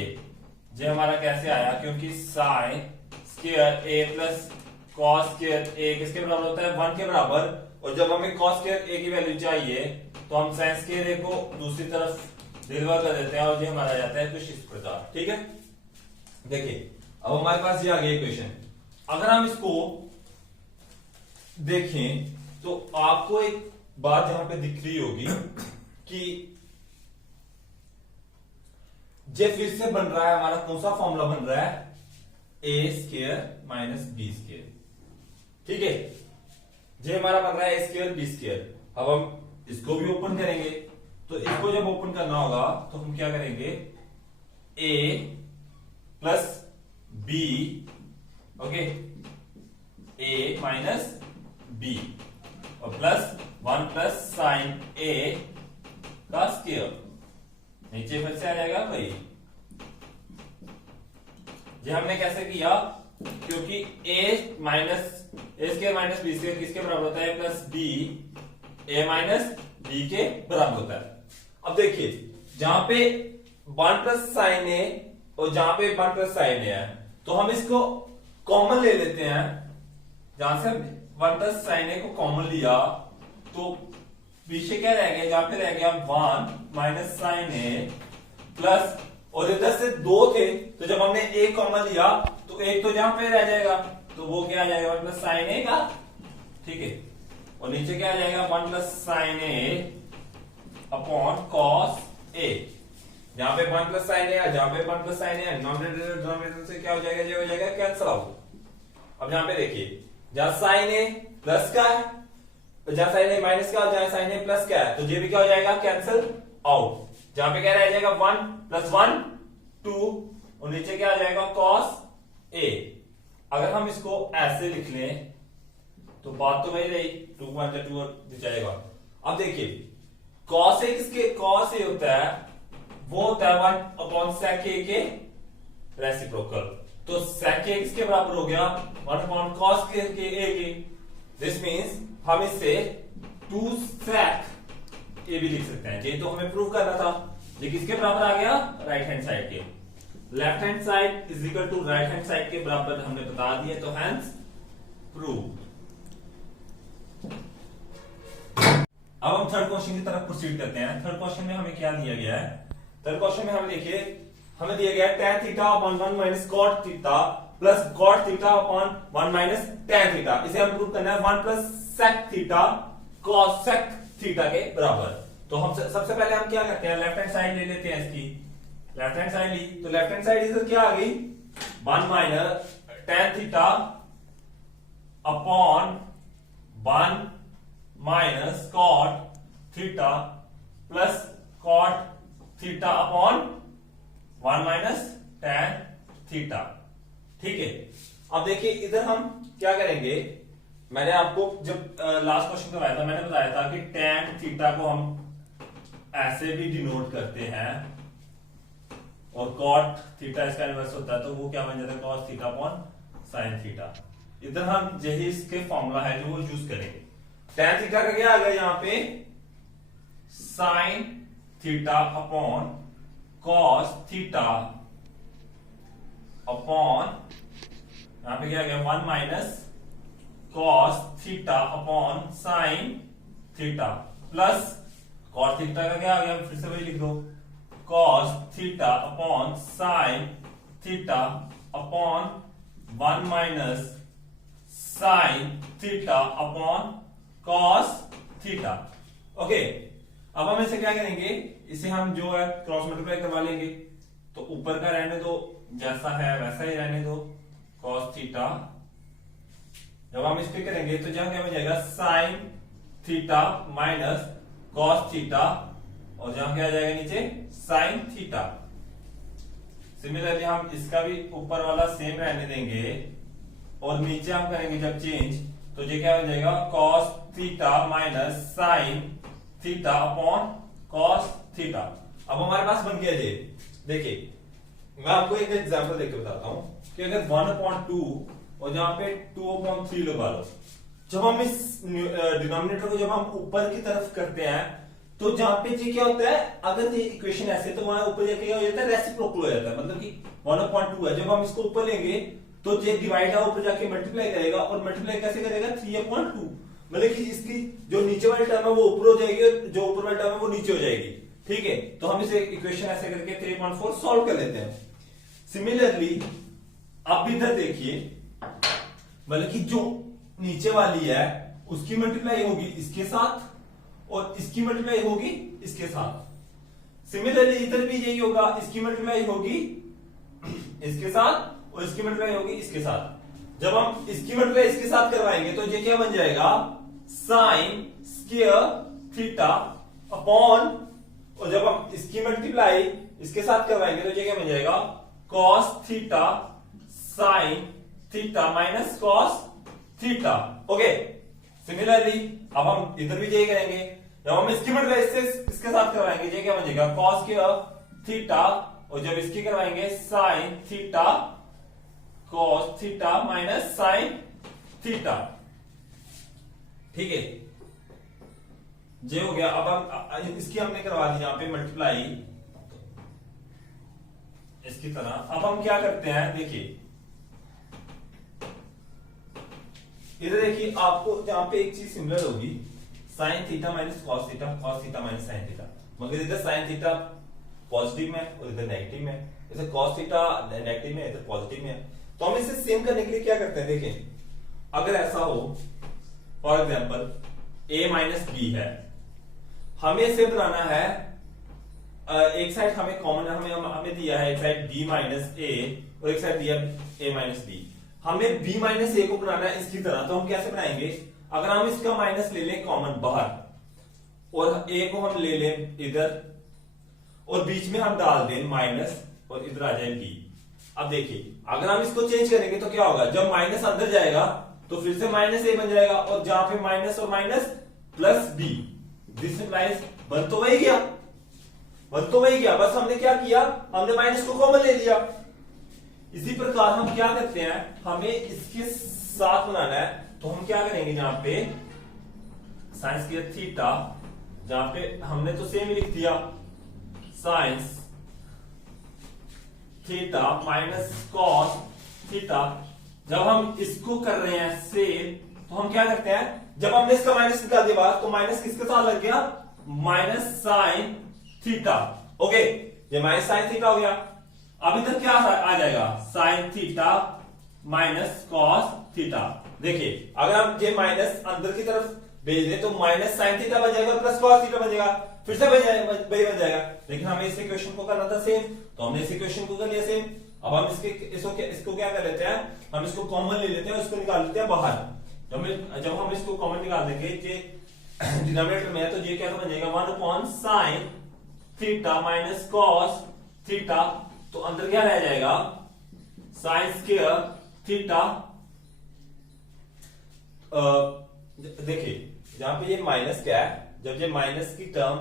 ये हमारा कैसे आया, क्योंकि sine square a plus cos square a किसके बराबर होता है 1 के बराबर, और जब हमें cos स्क्वायर a की वैल्यू चाहिए तो हम साइन स्क्वायर a को दूसरी तरफ डिलीवर कर देते हैं और ये हमारा आ जाता है कुछ इस प्रकार, ठीक है। देखिए अब हमारे पास ये आ गया इक्वेशन। अगर हम इसको देखें तो आपको एक बात यहां पे दिख रही होगी कि ये फिर से बन रहा है, हमारा कौन सा फॉर्मूला बन रहा है, a square minus b square, ठीक है। ये हमारा बन रहा है a स्क्वायर बी स्क्वायर। अब हम इसको भी ओपन करेंगे, तो इसको जब ओपन करना होगा तो हम क्या करेंगे, a plus b, okay, a minus b और प्लस 1 प्लस साइन a का स्क्वायर, नीचे फिर से आ जाएगा भाई। ये हमने कैसे किया, क्योंकि a square minus b square किसके बराबर होता है, plus b a minus b के बराबर होता है। अब देखिए जहां पे 1 प्लस साइन a और जहां पे 1 प्लस साइन a है तो हम इसको कॉमन ले लेते हैं। जहां से 1 प्लस साइन a को कॉमन लिया तो पीछे क्या रह गया, जहां पे रह गया 1 माइनस साइन a प्लस, और इधर से 2 थे तो जब हमने a कॉमन लिया तो एक तो जहां पे रह जाएगा तो वो क्या आ जाएगा 1 प्लस साइन a का ठीक है, और नीचे क्या आ जाएगा 1 प्लस साइन ए अपॉन कॉस ए। जहां पे 1 प्लस साइन ए है, जहां पे 1 प्लस साइन ए है, डिनोमिनेटर से क्या हो जाएगा, ये हो जाएगा कैंसिल आउट। अब यहां पे देखिए, जहां साइन ए प्लस का है, जहां साइन ए माइनस का, जहां साइन ए प्लस का है, तो ये भी क्या हो जाएगा कैंसिल आउट। जहां पे क्या रह जाएगा 1 प्लस 1 2, और नीचे क्या आ जाएगा कॉस ए। अगर हम इसको ऐसे लिख लें तो बात तो वही रही, 2 1 2 और जाएगा। अब देखिए कॉस ए किसके, कॉस ए होता है, वो होता है 1 अपॉन सेक ए के रेसिप्रोकल। तो सेक ए किसके बराबर हो गया, 1 अपॉन कॉस के ए के। दिस मींस हम इसे 2 सेक ए भी लिख सकते हैं। ये तो हमें प्रूव करना था, ये किसके बराबर आ गया, राइट हैंड साइड के। Left hand side is equal to right hand side के बराबर हमने बता दिए, तो हैंस प्रूव। अब हम थर्ड क्वेश्चन की तरफ प्रोसीड करते हैं। थर्ड क्वेश्चन में हमें क्या दिया गया है, थर्ड क्वेश्चन में हमें देखिए, हमें दिया गया है tan theta upon 1 minus cot theta plus cot theta upon 1 minus tan theta. इसे हम प्रूव करना है 1 plus sec theta cos sec theta के बराबर। तो हम सबसे पहले हम क्या करते हैं, लेफ्ट हैंड साइड ले लेते हैं इसकी। लेफ्ट हैंड साइड ली, तो लेफ्ट हैंड साइड इधर क्या आ गई, 1 minus tan theta upon 1 minus cot theta plus cot theta upon 1 minus tan theta. ठीक है, अब देखिए इधर हम क्या करेंगे, मैंने आपको जब लास्ट क्वेश्चन करवाया था, मैंने बताया था कि tan थीटा को हम ऐसे भी डिनोट करते हैं, और cot थीटा इसका इनवर्स होता है, तो वो क्या बन जाता है cos theta upon sin theta. इधर हम यही इसके फॉर्मूला है जो वो यूज करेंगे। tan थीटा का क्या आ गया यहाँ पे, sin theta upon cos theta upon, यहां पे क्या आ गया 1 minus cos theta upon sin theta plus cos theta का क्या आ गया, फिर से वही लिख दो, cos theta upon sin theta upon 1 minus sin theta upon cos theta. Okay, अब हम इसे क्या करेंगे, इसे हम जो है क्रॉस मल्टीप्लाई करवा लेंगे। तो ऊपर का रहने दो, जैसा है वैसा ही रहने दो, cos थीटा। जब हम इस पे करेंगे तो जहां क्या बन जाएगा sin theta minus cos theta, और जहां क्या आ जाएगा नीचे sin थीटा। सिमिलरली हम इसका भी ऊपर वाला सेम रहने देंगे, और नीचे हम करेंगे जब चेंज, तो ये क्या बन जाएगा cos theta minus sin theta upon cos theta. अब हमारे पास बन गया ये। देखिए मैं आपको एक एग्जांपल देके बताता हूं कि अगर 1/2 और जहां पे 2/3 लगा लो, जब हम इस डिनोमिनेटर को जब हम ऊपर की तरफ करते हैं, तो जहां पे ये क्या होता है, अगर ये इक्वेशन ऐसे, तो वहां ऊपर जाके क्या हो जाता है, रेसिप्रोकल हो जाता है। मतलब कि 1/2 है, जब हम इसको ऊपर लेंगे तो ये डिवाइड है, ऊपर जाके मल्टीप्लाई करेगा, और मल्टीप्लाई कैसे करेगा 3/2। मतलब कि इसकी जो नीचे वाली टर्म है वो ऊपर हो जाएगी, और जो ऊपर वाली टर्म है वो नीचे हो जाएगी। ठीक है, तो हम इसे इक्वेशन ऐसे करके 3/4 सॉल्व कर लेते हैं। सिमिलरली अब इधर देखिए, मतलब कि जो नीचे वाली है उसकी मल्टीप्लाई होगी इसके साथ, और इसकी मल्टीप्लाई होगी इसके साथ। सिमिलरली इधर भी यही होगा, इसकी मल्टीप्लाई होगी इसके साथ, और इसकी मल्टीप्लाई होगी इसके साथ। जब हम इसकी मल्टीप्लाई इसके साथ करवाएंगे तो ये क्या बन जाएगा, साइन स्क्वायर थीटा अपॉन, और जब हम इसकी मल्टीप्लाई इसके साथ करवाएंगे तो ये क्या बन जाएगा, cos theta sine theta minus cos theta. Okay, similarly अब हम इधर भी यही करेंगे, जब हम इसकी मल्टीप्लाई इसके साथ करवाएंगे ये क्या बन जाएगा, cos स्क्वायर थीटा, और जब इसकी करवाएंगे sine theta cos theta minus sine theta. ठीक है, ये हो गया। अब हम इसकी हमने करवा दी यहाँ पे मल्टीप्लाई इसकी तरह। अब हम क्या करते हैं, देखिए इधर देखिए, आपको जहां पे एक चीज सिमिलर होगी, sine theta minus cos theta, cos theta minus sine theta, मगर इधर साइन थीटा पॉजिटिव में और इधर नेगेटिव में, इधर कॉस थीटा नेगेटिव में, इधर पॉजिटिव में। तो हम इसे सेम करने के लिए क्या करते हैं, देखें अगर ऐसा हो for example a minus b है, हमें इसे बनाना है एक साइड हमें कॉमन हमें दिया है एक साइड b माइनस ए और एक साइड दिया a माइनस बी। हमें b माइनस ए को बनाना है इसकी तरह, तो हम कैसे बनाएंगे? अगर हम इसका माइनस ले लें कॉमन बाहर और a को हम ले लें इधर और बीच में हम डाल दें माइनस और इधर आ जाए b। अब देखिए अगर हम इसको चेंज करेंगे तो क्या होगा? जब माइनस अंदर जाएगा तो फिर से माइनस ए बन जाएगा और जहां पे माइनस और minus plus b, this implies बन तो वही गया, बन तो वही गया, बस हमने क्या किया? हमने माइनस को कॉमन ले लिया। इसी प्रकार हम क्या करते हैं, हमें इसके साथ बनाना है तो हम क्या करेंगे? जहां पे साइन स्क्वायर थीटा, जहां पे हमने तो सेम ही लिख दिया science theta minus cos theta. जब हम इसको कर रहे हैं सेम तो हम क्या करते हैं? जब हमने इसका माइनस निकाल दिया बाहर तो माइनस किसके साथ लग गया? Minus sine theta. ओके, ये माइनस साइन थीटा हो गया। अब इधर क्या आ जाएगा? Sine theta minus cos theta. देखिए अगर हम ये माइनस अंदर की तरफ भेज दें तो माइनस साइन थीटा बन जाएगा प्लस कॉस थीटा बन जाएगा, फिर से बन जाएगा। लेकिन हमें इस इक्वेशन को करना था सेम, तो हमने इस इक्वेशन को कर लिया सेम। अब हम इसको क्या कर लेते हैं? हम इसको कॉमन ले लेते हैं, उसको निकाल लेते हैं बाहर। जब हम इसको कॉमन निकाल देंगे ये डिनोमिनेटर में है तो ये क्या बन जाएगा? 1 upon sine theta minus cos theta. तो अंदर क्या रह जाएगा? Sign square theta. देखिए जहां पे ये माइनस क्या है, जब ये माइनस की टर्म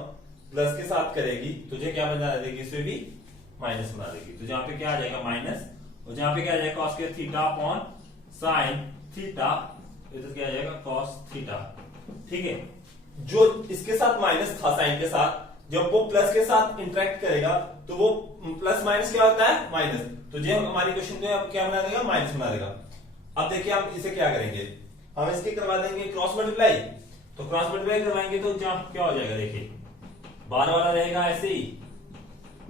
प्लस के साथ करेगी तो ये क्या बना देगी? इसमें भी माइनस बना देगी। तो जहां पे क्या आ जाएगा? माइनस, और जहां पे क्या आ जाएगा? Cos square theta upon sine theta, इधर क्या आ जाएगा? Cos theta. ठीक है, जो इसके साथ माइनस था साइन के साथ, जब वो प्लस के साथ इंटरेक्ट करेगा तो वो प्लस माइनस क्या होता है? माइनस। तो ये हमारी क्वेश्चन को क्या बना देगा? माइनस बना देगा। अब देखिए हम इसे क्या करेंगे? हम इसके करवा देंगे क्रॉस मल्टीप्लाई। तो क्रॉस मल्टीप्लाई करवाएंगे तो क्या हो जाएगा? देखिए बाहर वाला रहेगा ऐसे ही।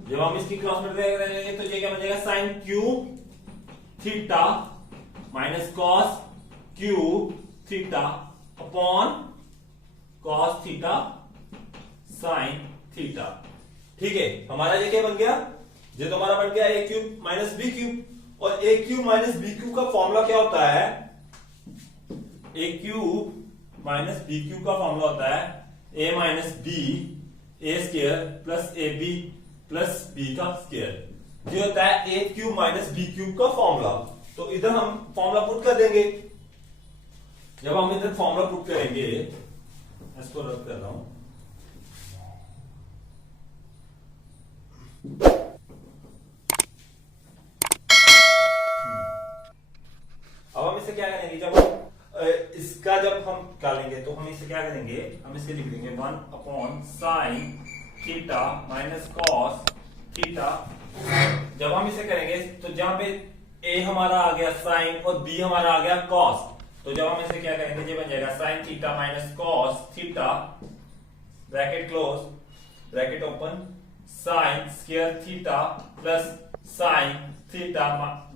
जब हम इसकी क्रॉस मल्टीप्लाई करेंगे तो ये क्या बन जाएगा? Sine cube theta minus cos cube theta upon cos theta sine theta. ठीक है, हमारा ये क्या बन गया? ये तो हमारा बन गया a cube minus b cube. और a cube minus b cube का फॉर्मूला क्या होता है? a cube minus b cube का फॉर्मूला होता है a minus b a square plus a b plus b का स्क्वायर। ये होता है a cube minus b cube का फॉर्मूला। तो इधर हम फॉर्मूला पुट कर देंगे। जब हम इधर फॉर्मूला पुट करेंगे, इसको रद्द कर रहा हूं, अब हम इसे क्या करेंगे? जब हम निकालेंगे तो हम इसे क्या करेंगे? हम इसे लिख देंगे 1 upon sine theta minus cos theta. जब हम इसे करेंगे तो जहां पे a हमारा आ गया साइन और b हमारा आ गया कॉस, तो जब हम इसे क्या करेंगे? ये बन जाएगा sine theta minus cos theta, bracket close, bracket open, sign square theta plus sine theta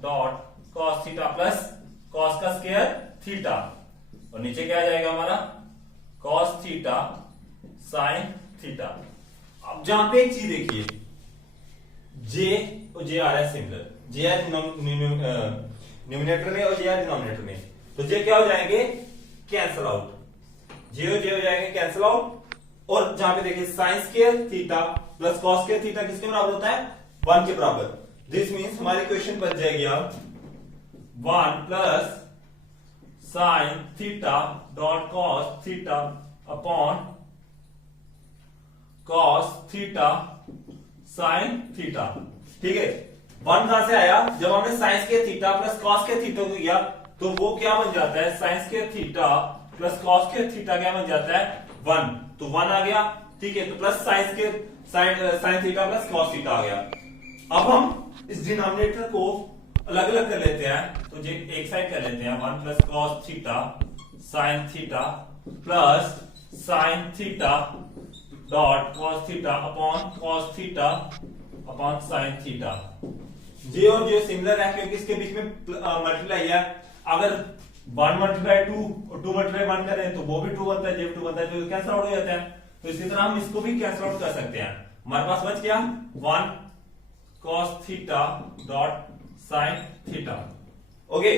dot cos theta plus cos का स्क्वायर थीटा, और नीचे क्या आ जाएगा हमारा? Cos theta sine theta. अब जहां पे एक चीज देखिए, जे और जे आ रहा है सिमिलर, जे है न्यूमिनेटर में और जे है डिनोमिनेटर में, तो जे क्या हो जाएंगे? Cancel out. जे हो जाएंगे कैंसल आउट। और जहां पे देखिए sine square theta plus cos square theta किसके बराबर होता है? 1 के बराबर। दिस मींस हमारी क्वेश्चन बन जाएगी अब 1 plus sine theta dot cos theta upon cos theta sine theta. ठीक है, 1 कहां से आया? जब हमने sign square theta plus cos square theta को किया तो वो क्या बन जाता है? Sine square theta plus cos square theta क्या बन जाता है? 1। तो 1 आ गया। ठीक है, तो plus sine theta plus cos theta आ गया। अब हम इस डिनोमिनेटर को अलग अलग कर लेते हैं, तो ये एक साइड कर लेते हैं 1 plus cos theta sine theta plus sine theta dot cos theta upon cos theta upon sine theta. J और जे सिमिलर है क्योंकि इसके बीच में मल्टीप्लाई है। अगर 1 मल्टीप्लाई 2 और 2 मल्टीप्लाई 1 करें तो वो भी 2 बनता है, जब 2 बनता है तो कैंसिल आउट हो जाता है। तो इसी तरह हम इसको भी कैंसिल आउट कर सकते हैं। हमारे पास बच गया 1 cos theta dot sin theta. Okay,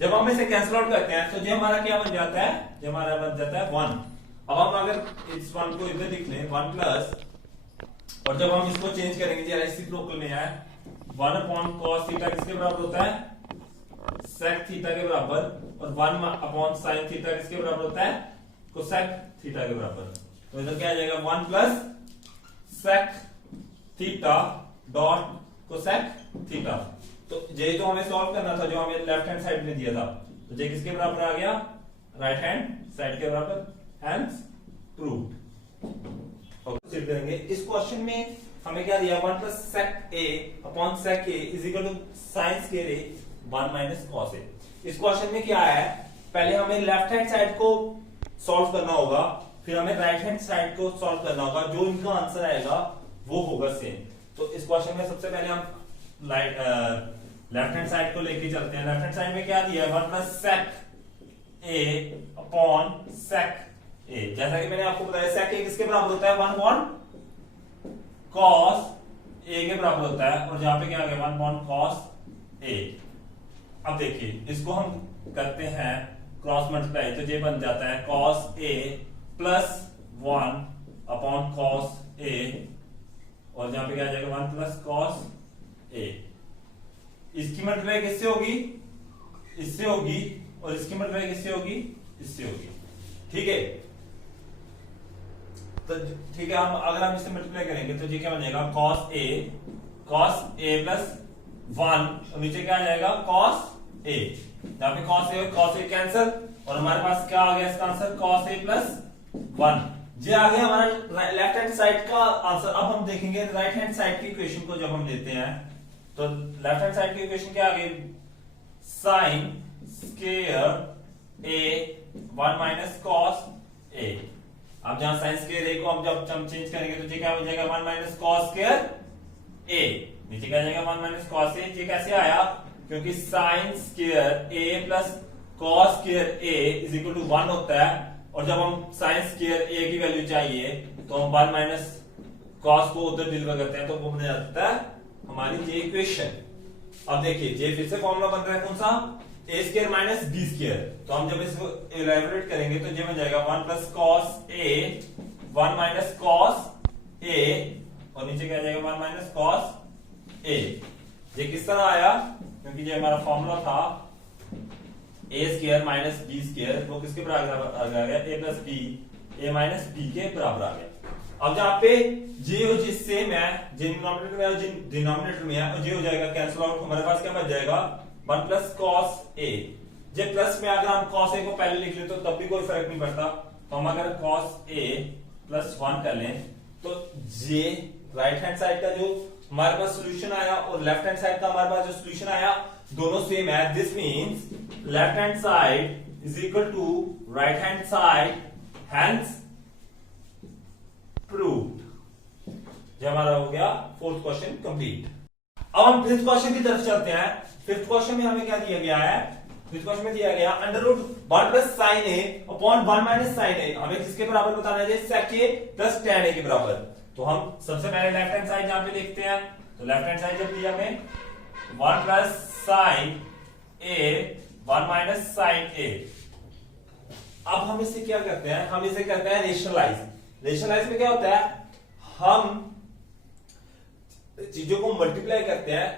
जब हम इसे कैंसिल आउट करते हैं तो जो हमारा क्या बन जाता है, जो हमारा बन जाता है 1। अब हम अगर इस 1 को इधर लिख लें 1 प्लस, और जब हम इसको चेंज करेंगे जरा रेसिप्रोकल में है 1 अपॉन cos थीटा किसके बराबर होता है, sec थीटा के बराबर, और 1 अपॉन sin थीटा किसके बराबर होता है, cosec थीटा के बराबर। तो इधर क्या आ जाएगा 1 plus sec theta dot cosec theta. तो ये तो हमें सॉल्व करना था जो हमें लेफ्ट हैंड साइड में दिया था, तो ये किसके बराबर आ गया, राइट हैंड साइड के बराबर, हेंस प्रूव्ड। प्रोसीड करेंगे। इस क्वेश्चन में हमें क्या दिया, 1 plus sec a upon sec a is equal to sin square a 1 minus cos a। इस क्वेश्चन में क्या है, पहले हमें लेफ्ट हैंड साइड को सॉल्व करना होगा, फिर हमें राइट हैंड साइड को सॉल्व करना होगा, जो इनका आंसर आएगा वो होगा सेम। तो इस क्वेश्चन में सबसे पहले हम लेफ्ट हैंड साइड को लेके चलते हैं। लेफ्ट हैंड साइड में क्या दिया है, 1 plus sec a upon sec a। जैसा कि मैंने आपको बताया sec a किसके बराबर होता है, 1 अपॉन cos a के बराबर होता है, और जहां पे क्या आ गया 1 अपॉन cos a। अब देखिए इसको हम करते हैं क्रॉस मल्टीप्लाई, तो ये बन जाता है cos a plus 1 upon cos a, और जहां पे क्या आ जाएगा 1 प्लस cos a। इसकी मल्टीप्लाई किससे होगी, इससे होगी, और इसकी मल्टीप्लाई किससे होगी, इससे होगी। ठीक है, तो ठीक है, हम अगर हम इसे मल्टीप्लाई करेंगे तो ये क्या बन जाएगा cos a प्लस 1, और नीचे क्या आ जाएगा cos a। जहां पे cos a कैंसिल, और हमारे पास क्या आ गया इसका आंसर, cos a प्लस 1। ये आ गया हमारा लेफ्ट हैंड साइड का आंसर। अब हम देखेंगे राइट हैंड साइड की इक्वेशन को, जब हम लेते हैं तो लेफ्ट हैंड साइड की इक्वेशन क्या आ गई, sin square a 1 minus cos a। अब जहां sin स्क्वायर a को हम चेंज करेंगे तो ये क्या हो जाएगा 1 माइनस cos स्क्वायर a, नीचे क्या आ जाएगा 1 माइनस cos a। ये कैसे आया, क्योंकि sin square a plus cos square a is equal to 1 होता है, और जब हम sin स्क्वायर a की वैल्यू चाहिए तो हम 1 माइनस cos को उधर डिलीवर करते हैं, तो वो बन जाता है हमारी ये इक्वेशन। अब देखिए ये फिर से फॉर्मूला बन रहा है कौन सा, a square minus b square. तो हम जब इसको इलैबोरेट करेंगे तो ये बन जाएगा 1 plus cos a 1 minus cos a, और नीचे क्या आ जाएगा 1 माइनस cos a। ये किस तरह आया, क्योंकि ये हमारा फॉर्मूला था a square minus b square, वो किसके बराबर आ गया, a plus b, a minus b के बराबर आ गया। अब जहां पे जे और जे सेम है, जे न्यूमरेटर में और जे डिनोमिनेटर में है, और जे हो जाएगा कैंसिल आउट, हमारे पास क्या बच जाएगा 1 plus cos a। J plus में अगर हम cos a को पहले लिख ले तो तब भी कोई फर्क नहीं पड़ता, तो हम अगर cos a प्लस 1 कर लें तो जे राइट हैंड साइड का जो हमारे पास सोल्यूशन आया और लेफ्ट हैंड साइड का हमारे पास जो सोल्यूशन आया दोनों सेम है। This means left hand side is equal to right hand side, hence proved. जो हमारा हो गया फोर्थ क्वेश्चन कंप्लीट। अब हम फिफ्थ क्वेश्चन की तरफ चलते हैं। फिफ्थ क्वेश्चन में हमें क्या दिया गया है, फिफ्थ क्वेश्चन में दिया गया अंडर रूट 1 प्लस साइन ए अपॉन 1 माइनस साइन ए। हमें किसके बराबर बताना है, sec a plus tan a के बराबर। तो हम सबसे पहले लेफ्ट हैंड साइड जहां पे देखते हैं, तो लेफ्ट हैंड साइड जब दिया हमें 1 plus sine a 1 minus sine a। अब हम इसे क्या करते हैं, हम इसे करते हैं रेशनलाइज। रेशनलाइज में क्या होता है, हम चीजों को मल्टीप्लाई करते हैं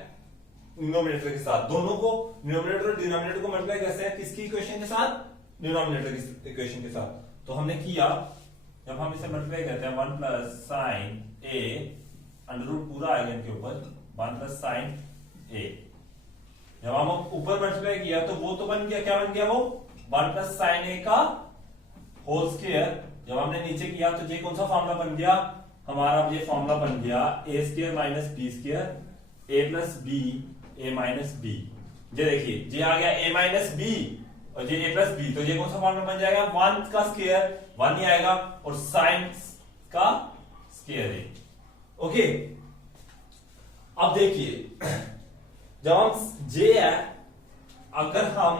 डिनोमिनेटर के साथ। दोनों को डिनोमिनेटर और डिनोमिनेटर को मल्टीप्लाई करते हैं किसकी इक्वेशन के साथ, डिनोमिनेटर की इक्वेशन के साथ। तो हमने किया, जब हम इसे मल्टीप्लाई करते हैं 1 plus sign A under root पूरा आएगा इनके ऊपर 1 प्लस साइन ए। जब हम ऊपर मल्टीप्लाई किया तो वो तो बन गया, क्या बन गया वो 1 प्लस साइन ए का होल स्क्वायर। जब हमने नीचे किया तो ये कौन सा फॉर्मूला बन गया हमारा, ये फॉर्मूला बन गया ए square minus b square A plus b a minus B. ये देखिए ये आ गया ए माइनस बी और ये ए प्लस बी, तो ये कौन सा फॉर्मूला बन जाएगा 1 का स्क्वायर 1 ही आएगा और साइन का स्क्वायर है। ओके, अब देखिए जब हम जे है, अगर हम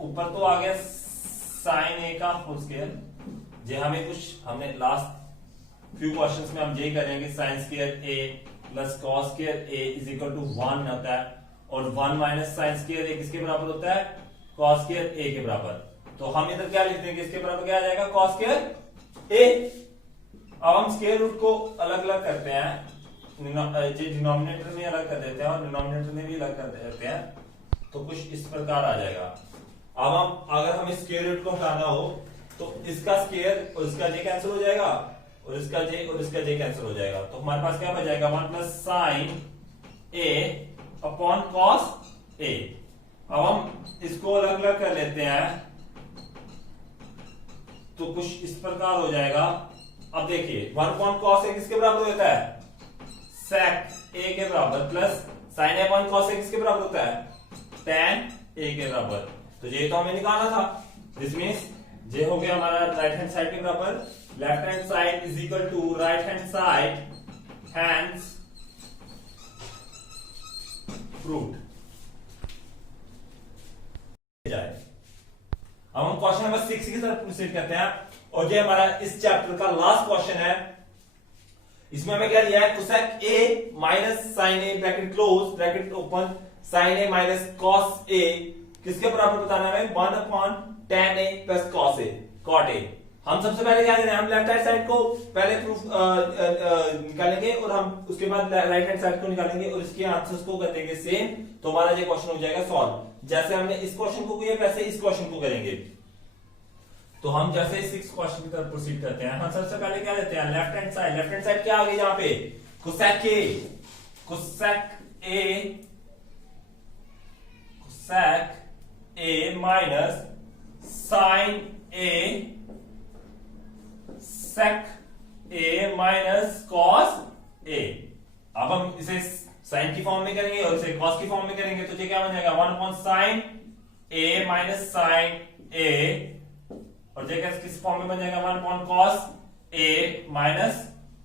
ऊपर तो आ गया साइन ए का होल स्क्वायर, जे हमें कुछ हमने लास्ट फ्यू क्वेश्चंस में हम यही करेंगे sine square A plus cos square a is equal to 1 होता है, और 1 माइनस साइन स्क्वायर ए किसके बराबर होता है, कॉस स्क्वायर ए के बराबर। तो हम इधर क्या लिख देंगे, इसके बराबर क्या आ जाएगा, कॉस स्क्वायर ए। अब हम स्क्वायर रूट को अलग अलग करते हैं, डिनोमिनेटर में अलग कर देते हैं और डिनोमिनेटर में भी अलग कर देते हैं, तो कुछ इस प्रकार आ जाएगा। अब हम अगर हमें स्क्वायर रूट को हटाना हो तो इसका स्क्वायर और इसका जे कैंसिल हो जाएगा, और इसका जे और इसका जे कैंसिल हो जाएगा, तो हमारे पास क्या बच जाएगा, 1 plus sign A upon cos A. अब हम इसको अलग अलग कर लेते हैं तो कुछ इस प्रकार हो जाएगा। अब देखिए 1 अपॉन कॉस ए किसके बराबर होता है, सेक ए के बराबर, plus sign A upon cos A किसके बराबर होता है, tan ए के बराबर। तो ये तो हमें निकालना था, दिस मींस ये हो गया हमारा राइट हैंड साइड के बराबर, left hand side is equal to right hand side hence proved जाए। अब हम क्वेश्चन नंबर 6 की तरफ प्रोसीड करते हैं, और ये हमारा इस चैप्टर का लास्ट क्वेश्चन है। इसमें हमें क्या दिया है, cosec A minus sine A bracket close bracket open sine A minus cos A किसके बराबर बताना है, 1 upon tan A plus cos A cot A. हम सबसे पहले क्या करें, हम लेफ्ट हैंड साइड को पहले प्रूफ निकालेंगे और हम उसके बाद राइट हैंड साइड को निकालेंगे और इसके आंसर्स को कर देंगे सेम, तो हमारा ये क्वेश्चन हो जाएगा सॉल्व। जैसे हमने इस क्वेश्चन को किया वैसे इस क्वेश्चन को करेंगे। तो हम जैसे इस 6 क्वेश्चन की तरफ प्रोसीड करते हैं, हम सबसे पहले क्या लेते हैं, लेफ्ट हैंड साइड क्या आ गई यहाँ पे, cosec A minus sine A sec A minus cos A. अब हम इसे साइन की फॉर्म में करेंगे और इसे कॉस की फॉर्म में करेंगे, तो ये क्या बन जाएगा, 1 upon sine A minus sine ए, और ये किस फॉर्म में बन जाएगा, 1 अपॉन कॉस ए माइनस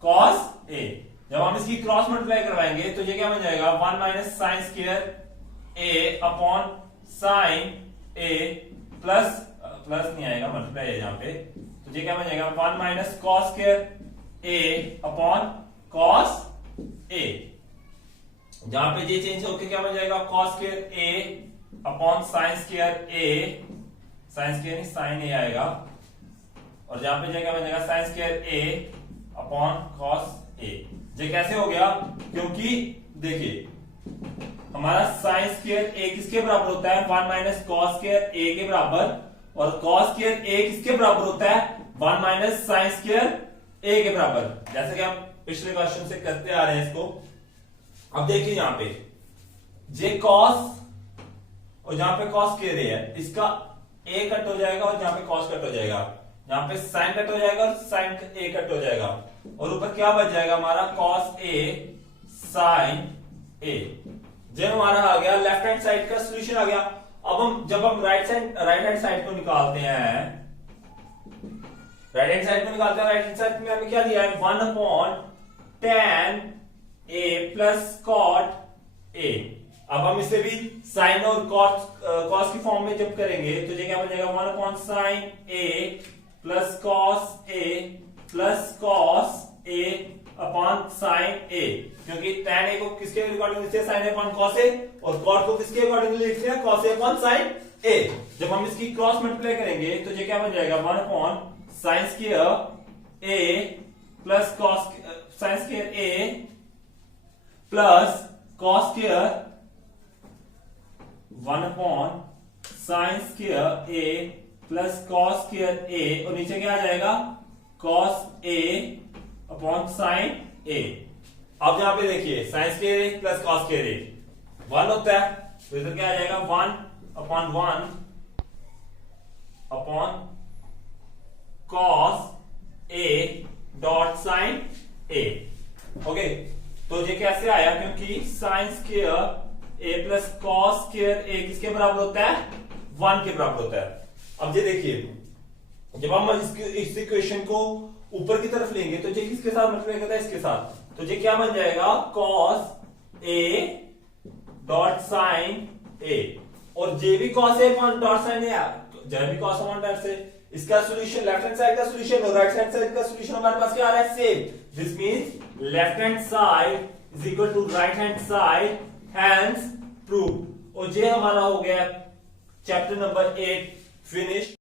कॉस ए। जब हम इसकी क्रॉस मल्टीप्लाई करवाएंगे तो ये क्या बन जाएगा, 1 माइनस साइन स्क्वायर ए अपॉन साइन ए प्लस नहीं आएगा, मल्टीप्लाई है यहाँ पे, तो ये क्या बन जाएगा, 1 माइनस कॉस स्क्वायर ए अपॉन कॉस ए। जहां पे ये चेंज होकर क्या बन जाएगा, कॉस स्क्वायर ए अपॉन साइन स्क्वायर ए, साइन स्क्वायर नहीं साइन ए आएगा, और जहां पे क्या बन जाएगा, साइन स्क्वायर ए अपॉन कॉस ए। ये कैसे हो गया, क्योंकि देखिए हमारा साइन स्क्वायर ए किसके बराबर होता है, 1 माइनस कॉस स्क्वायर ए के बराबर, और कॉस स्क्वायर ए किसके बराबर होता है, 1 माइनस साइन स्क्वायर ए के बराबर, जैसे कि हम पिछले क्वेश्चन से करते आ रहे हैं इसको। अब देखिए यहाँ पे जे कॉस और जहां पे कॉस स्क्वायर ए है, इसका ए कट हो जाएगा और जहां पे कॉस कट हो जाएगा, यहाँ पे साइन कट हो जाएगा और साइन ए कट हो जाएगा, और ऊपर क्या बच जाएगा हमारा, कॉस ए साइन ए। जब हमारा आ गया लेफ्ट हैंड साइड का सोल्यूशन आ गया। अब जब हम राइट हैंड साइड को निकालते हैं, राइट हैंड साइड में हमें क्या दिया है, 1 upon tan A plus cot a. अब हम इसे भी साइन और कॉस की फॉर्म में जब करेंगे तो ये क्या बन जाएगा, 1 upon sine A plus cos A plus cos A upon sine ए, क्योंकि tan ए को किसके अकॉर्डिंग लिखते हैं, साइन ए अपॉन कॉस ए, और कॉट को किसके अकॉर्डिंग लिखते हैं, कॉस ए अपॉन साइन ए। जब हम इसकी क्रॉस मल्टीप्लाई करेंगे तो ये क्या बन जाएगा, 1 upon sine square A plus cos sine square A plus cos square 1 upon sine square A plus cos square A, और नीचे क्या आ जाएगा, cos A upon sine A. अब यहां पे देखिए sine square A plus cos square A 1 होता है, तो इधर क्या आ जाएगा, 1 upon 1 upon cos A dot sine A. Okay, तो ये कैसे आया, क्योंकि साइन स्क्वायर ए प्लस कॉस स्क्वायर ए किसके बराबर होता है, 1 के बराबर होता है। अब ये देखिए जब हम इस इक्वेशन को ऊपर की तरफ लेंगे तो ये किसके साथ मल्टीप्लाई करता है, इसके साथ, तो ये क्या बन जाएगा, कॉस ए डॉट साइन ए, और जे भी cos है अपॉन डॉट साइन है, जे भी cos अपॉन डॉट से, इसका सॉल्यूशन लेफ्ट हैंड साइड का सॉल्यूशन और राइट हैंड साइड का सॉल्यूशन हमारे पास क्या आ रहा है, same. This means left hand side is equal to right hand side, hence prove. और ये हमारा हो गया चैप्टर नंबर 8 फिनिश.